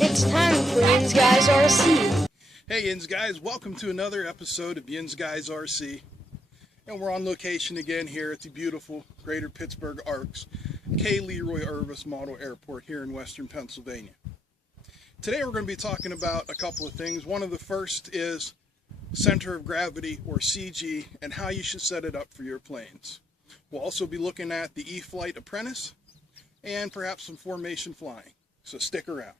It's time for Yinz Guys RC. Hey Yinz Guys, welcome to another episode of Yinz Guys RC. And we're on location again here at the beautiful Greater Pittsburgh Arcs K. Leroy Irvis Model Airport here in Western Pennsylvania. Today we're going to be talking about a couple of things. One of the first is center of gravity, or CG, and how you should set it up for your planes. We'll also be looking at the Eflite Apprentice and perhaps some formation flying. So stick around.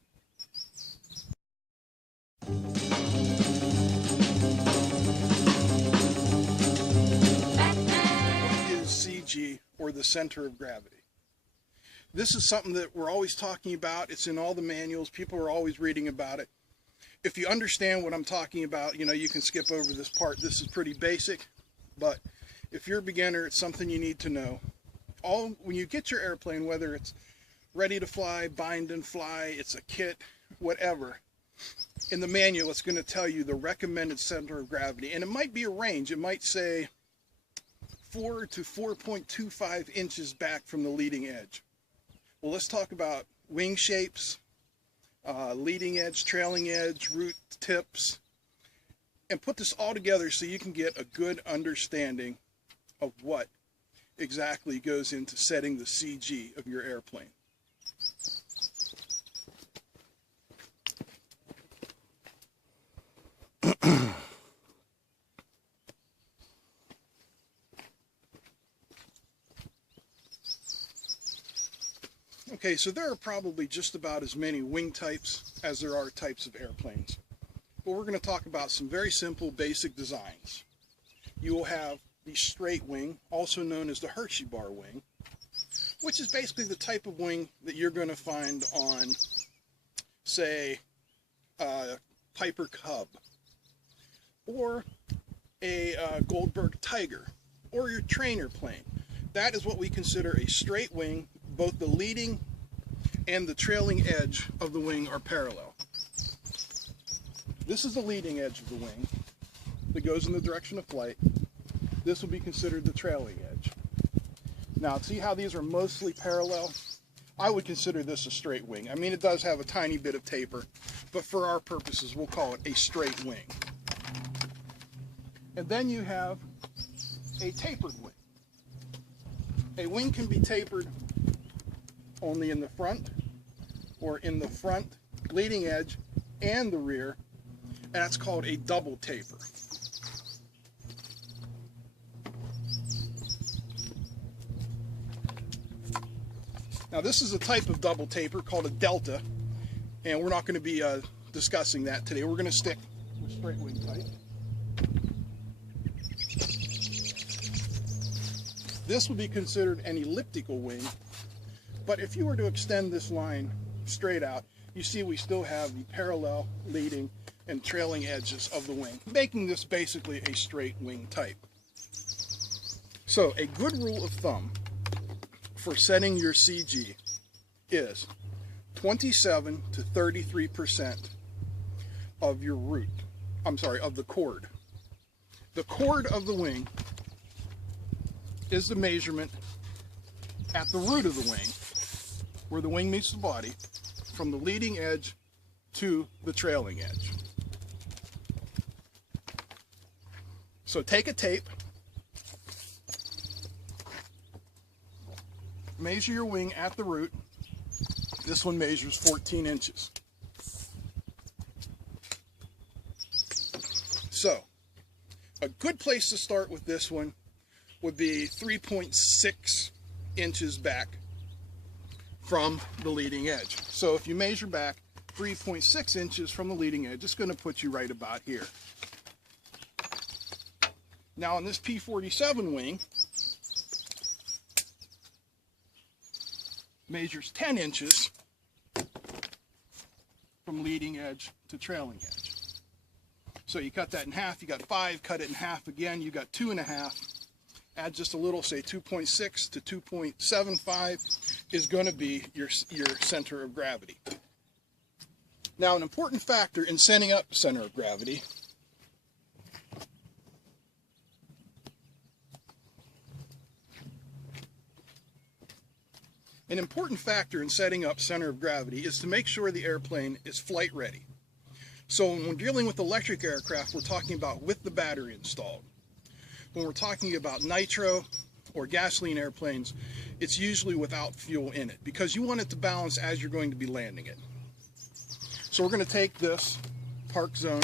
CG, or the center of gravity. This is something that we're always talking about. It's in all the manuals. People are always reading about it. If you understand what I'm talking about, you can skip over this part. This is pretty basic, but if you're a beginner, it's something you need to know. When you get your airplane, whether it's ready to fly, bind and fly, it's a kit, whatever, in the manual it's going to tell you the recommended center of gravity, and it might be a range. It might say 4 to 4.25 inches back from the leading edge. Well, let's talk about wing shapes, leading edge, trailing edge, root tips, and put this all together so you can get a good understanding of what exactly goes into setting the CG of your airplane. Okay, so there are probably just about as many wing types as there are types of airplanes. But we're going to talk about some very simple, basic designs. You will have the straight wing, also known as the Hershey bar wing, which is basically the type of wing that you're going to find on, say, a Piper Cub, or a Goldberg Tiger, or your trainer plane. That is what we consider a straight wing. Both the leading and the trailing edge of the wing are parallel. This is the leading edge of the wing that goes in the direction of flight. This will be considered the trailing edge. Now, see how these are mostly parallel? I would consider this a straight wing. I mean, it does have a tiny bit of taper, but for our purposes, we'll call it a straight wing. And then you have a tapered wing. A wing can be tapered only in the front, or in the front, leading edge, and the rear, and that's called a double taper. Now this is a type of double taper called a delta, and we're not going to be discussing that today. We're going to stick with straight wing type. This would be considered an elliptical wing. But if you were to extend this line straight out, you see we still have the parallel leading and trailing edges of the wing, making this basically a straight wing type. So a good rule of thumb for setting your CG is 27 to 33% of your root, of the chord. The chord of the wing is the measurement at the root of the wing, where the wing meets the body, from the leading edge to the trailing edge. So take a tape, measure your wing at the root. This one measures 14 inches. So a good place to start with this one would be 3.6 inches back from the leading edge. So if you measure back 3.6 inches from the leading edge, it's going to put you right about here. Now on this P-47 wing, measures 10 inches from leading edge to trailing edge. So you cut that in half, you got 5, cut it in half again, you got 2.5. Add just a little, say 2.6 to 2.75 is going to be your center of gravity. Now, an important factor in setting up center of gravity An important factor in setting up center of gravity is to make sure the airplane is flight ready. So when we're dealing with electric aircraft, we're talking about with the battery installed. When we're talking about nitro or gasoline airplanes, it's usually without fuel in it because you want it to balance as you're going to be landing it. So we're going to take this Park Zone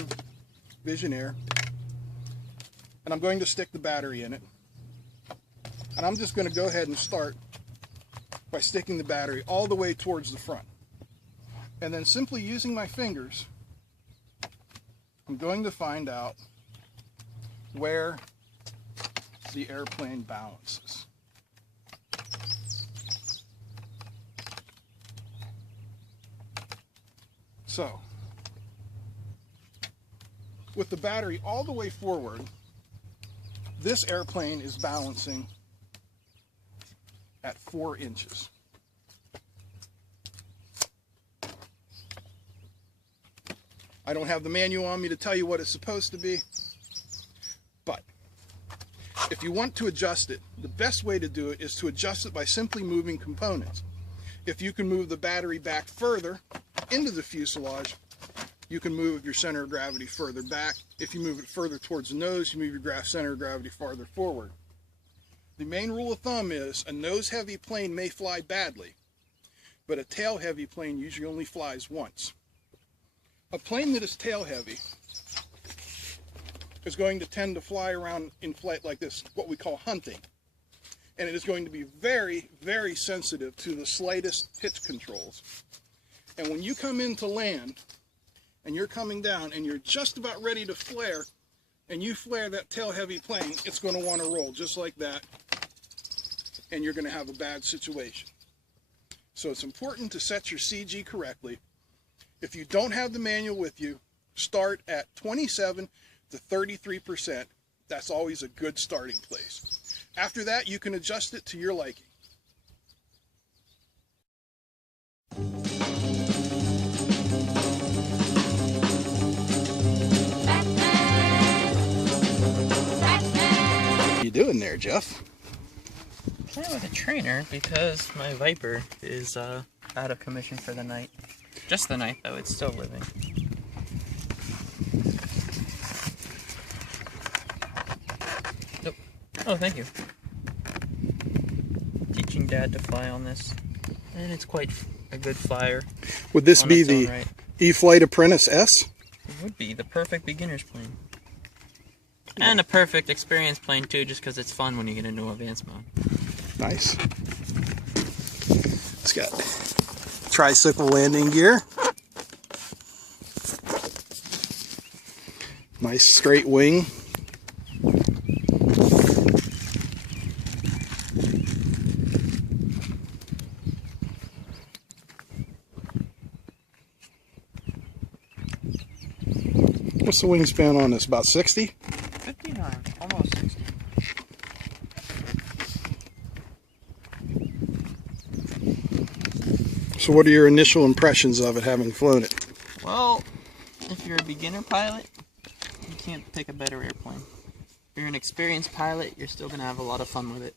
Visionaire and I'm going to stick the battery in it. And I'm just going to go ahead and start by sticking the battery all the way towards the front. And then simply using my fingers, I'm going to find out where the airplane balances. So, with the battery all the way forward, this airplane is balancing at 4 inches. I don't have the manual on me to tell you what it's supposed to be, but if you want to adjust it, the best way to do it is to adjust it by simply moving components. If you can move the battery back further into the fuselage, you can move your center of gravity further back. If you move it further towards the nose, you move your center of gravity farther forward. The main rule of thumb is a nose-heavy plane may fly badly, but a tail-heavy plane usually only flies once. A plane that is tail-heavy is going to tend to fly around in flight like this, what we call hunting. And it is going to be very, very sensitive to the slightest pitch controls. And when you come in to land, and you're coming down, and you're just about ready to flare, and you flare that tail-heavy plane, it's going to want to roll just like that, and you're going to have a bad situation. So it's important to set your CG correctly. If you don't have the manual with you, start at 27 to 33%. That's always a good starting place. After that, you can adjust it to your liking. What are you doing there, Jeff? Playing with a trainer because my Viper is out of commission for the night. Just the night though, it's still living. Nope. Oh, thank you. Teaching Dad to fly on this, and it's quite a good flyer. Would this be the Eflite Apprentice S? It would be the perfect beginner's plane. And a perfect experience plane too, just because it's fun when you get into advanced mode. Nice. It's got tricycle landing gear. Nice straight wing. What's the wingspan on this? About 60? 59, almost 60. So what are your initial impressions of it, having flown it? Well, if you're a beginner pilot, you can't pick a better airplane. If you're an experienced pilot, you're still going to have a lot of fun with it.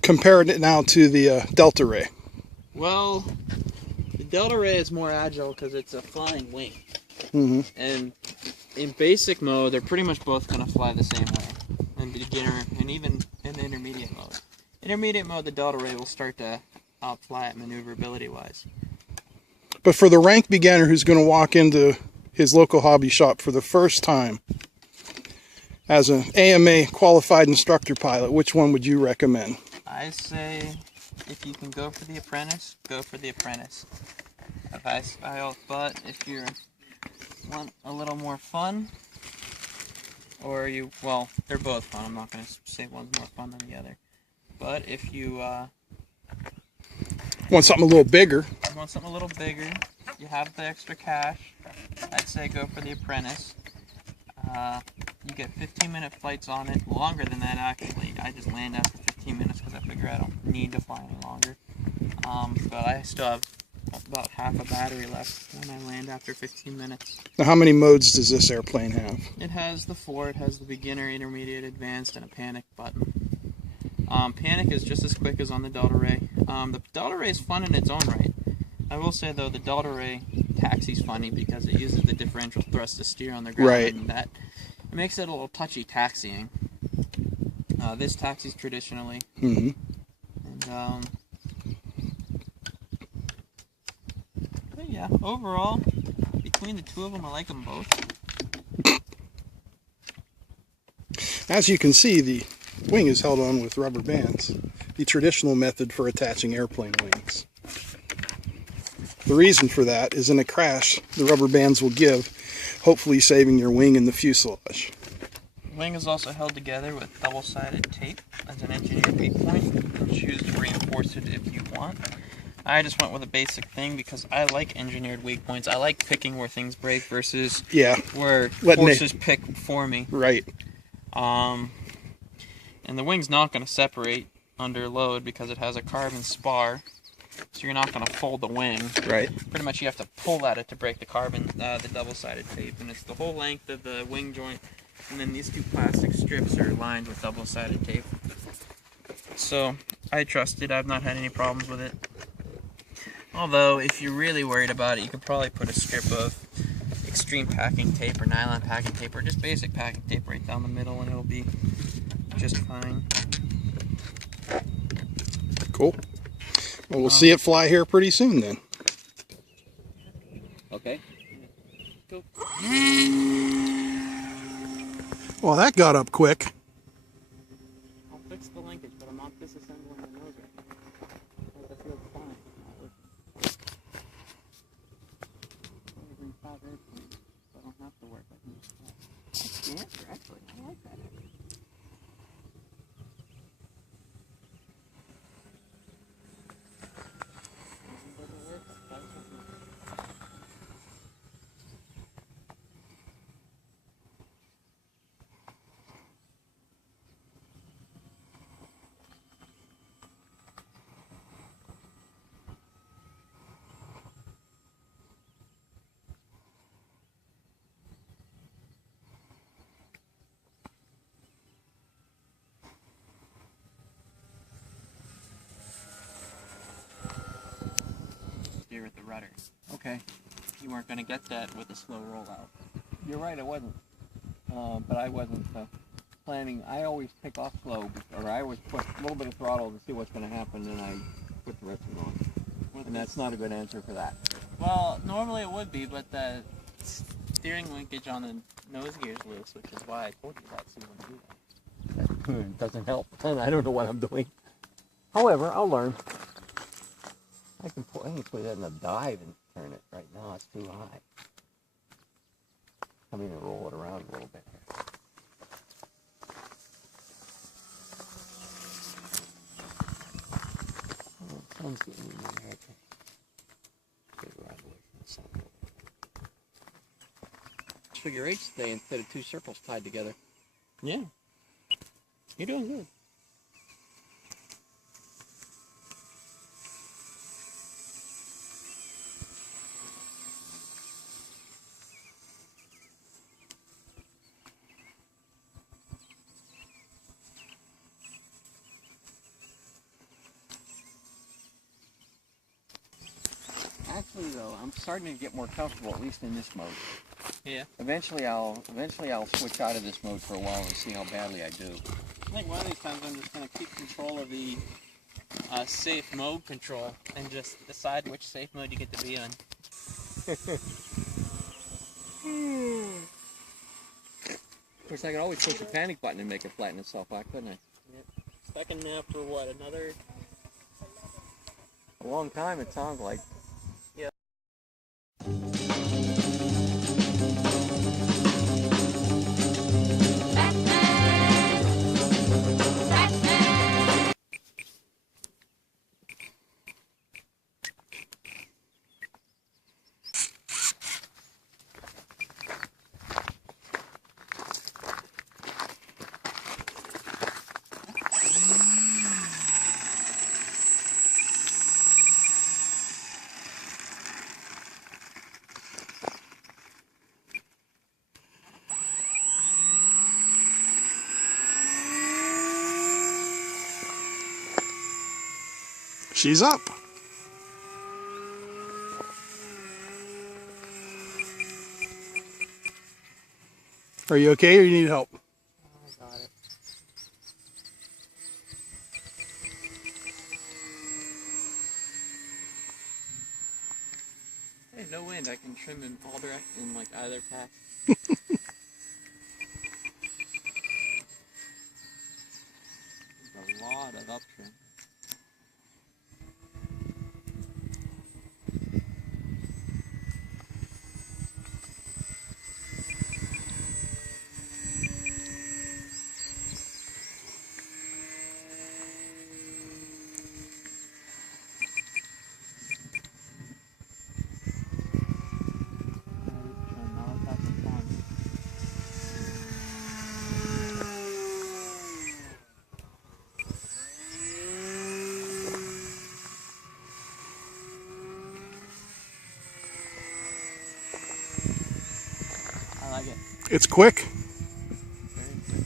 Compared it now to the Delta Ray. Well, the Delta Ray is more agile because it's a flying wing. Mm-hmm. And in basic mode, they're pretty much both going to fly the same way. In beginner and even in the intermediate mode. Intermediate mode, the Delta Ray will start to outfly it maneuverability wise. But for the rank beginner who's going to walk into his local hobby shop for the first time as an AMA qualified instructor pilot, which one would you recommend? I say if you can go for the Apprentice, go for the Apprentice. But if you want a little more fun, or well, they're both fun. I'm not going to say one's more fun than the other. But if you want something a little bigger, you have the extra cash, I'd say go for the Apprentice. You get 15-minute flights on it, longer than that actually. I just land after 15 minutes because I figure I don't need to fly any longer. But I still have about half a battery left when I land after 15 minutes. Now how many modes does this airplane have? It has the 4, it has the beginner, intermediate, advanced, and a panic button. Panic is just as quick as on the Delta Ray. The Delta Ray is fun in its own right. I will say though, the Delta Ray taxi's funny because it uses the differential thrust to steer on the ground, Right. and that it makes it a little touchy taxiing. This taxis traditionally, and but yeah, overall, between the two of them, I like them both. As you can see, the wing is held on with rubber bands, the traditional method for attaching airplane wings. The reason for that is in a crash, the rubber bands will give, hopefully saving your wing and the fuselage. The wing is also held together with double-sided tape as an engineered weak point. You can choose to reinforce it if you want. I just went with a basic thing because I like engineered weak points. I like picking where things break versus where forces pick for me. Right. And the wing's not going to separate under load because it has a carbon spar, so you're not going to fold the wing. Right. Pretty much you have to pull at it to break the carbon, the double-sided tape, and it's the whole length of the wing joint, and then these two plastic strips are lined with double-sided tape. So I trust it. I've not had any problems with it. Although, if you're really worried about it, you could probably put a strip of extreme packing tape or nylon packing tape or just basic packing tape right down the middle and it'll be just fine. Cool. Well, we'll see it fly here pretty soon then. Okay. Go. Well, that got up quick. I'll fix the linkage, but I'm not disassembling the nose right now. I feel fine. I don't have to work like this. That's the answer, actually. I like that. With the rudder. Okay. You weren't going to get that with a slow rollout. You're right, I wasn't. But I wasn't planning. I always take off slow, or I always put a little bit of throttle to see what's going to happen, and I put the rest of it on. And that's not a good answer for that. Well, normally it would be, but the steering linkage on the nose gear is loose, which is why I told you that, so you wouldn't do that. It doesn't help. I don't know what I'm doing. However, I'll learn. I can put that in a dive and turn it. Right now it's too high. I'm going to roll it around a little bit here. Oh, sun's getting in there. Okay. Get right away from the sun. Figure eights today instead of two circles tied together. Yeah. You're doing good. Actually, though, I'm starting to get more comfortable, at least in this mode. Yeah. Eventually, I'll switch out of this mode for a while and see how badly I do. I think one of these times I'm just going to keep control of the safe mode control and just decide which safe mode you get to be on. Of course, I could always push the panic button and make it flatten itself out, couldn't I? Yep. Stuck in now for what, another... A long time, it sounds like. Yeah. She's up. Are you okay or you need help? I got it. Hey, no wind. I can trim in all directions, in like either path. There's a lot of up trim. I like it. It's quick. Very quick.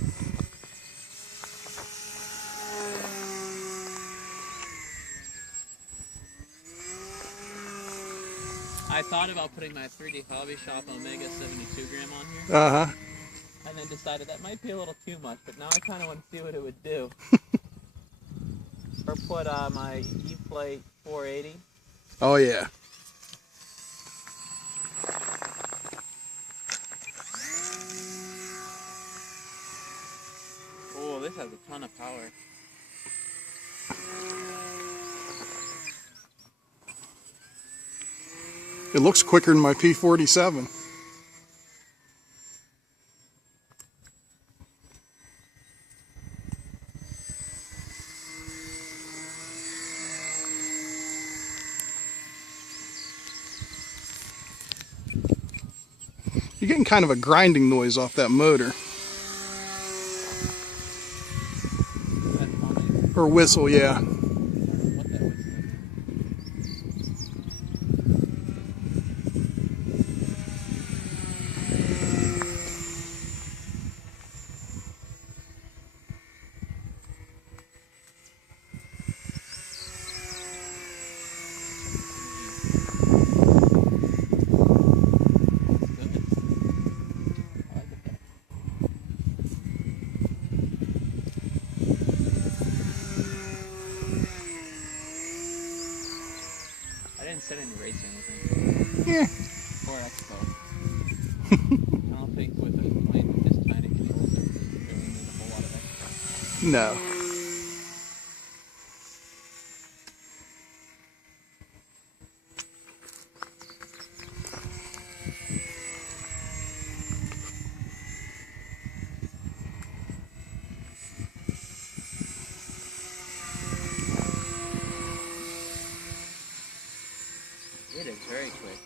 I thought about putting my 3D Hobby Shop Omega 72 gram on here, Uh-huh. and then decided that might be a little too much, but now I kind of want to see what it would do. Or put my Eflite 480. Oh, yeah. Oh, this has a ton of power. It looks quicker than my P47. You're getting kind of a grinding noise off that motor. That humming, Or whistle, yeah. I don't know what that was. I didn't set any rates or anything. Yeah. Or expo. I don't think with a plane this tiny can hold it. Really need a whole lot of expo. No. It is very quick.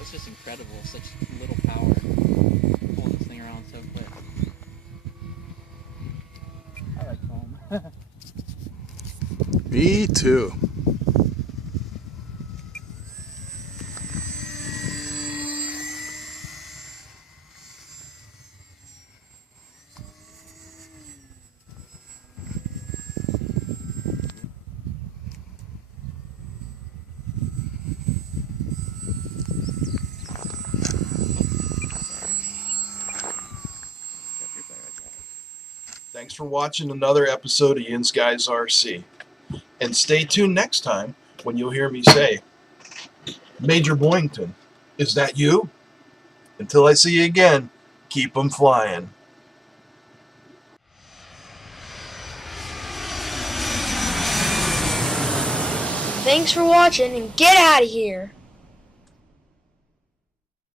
It's just incredible, such little power. Pulling this thing around so quick. I like foam. Me too. Thanks for watching another episode of Yinz Guys RC. And stay tuned next time when you'll hear me say, Major Boyington, is that you? Until I see you again, keep 'em flying. Thanks for watching and get out of here.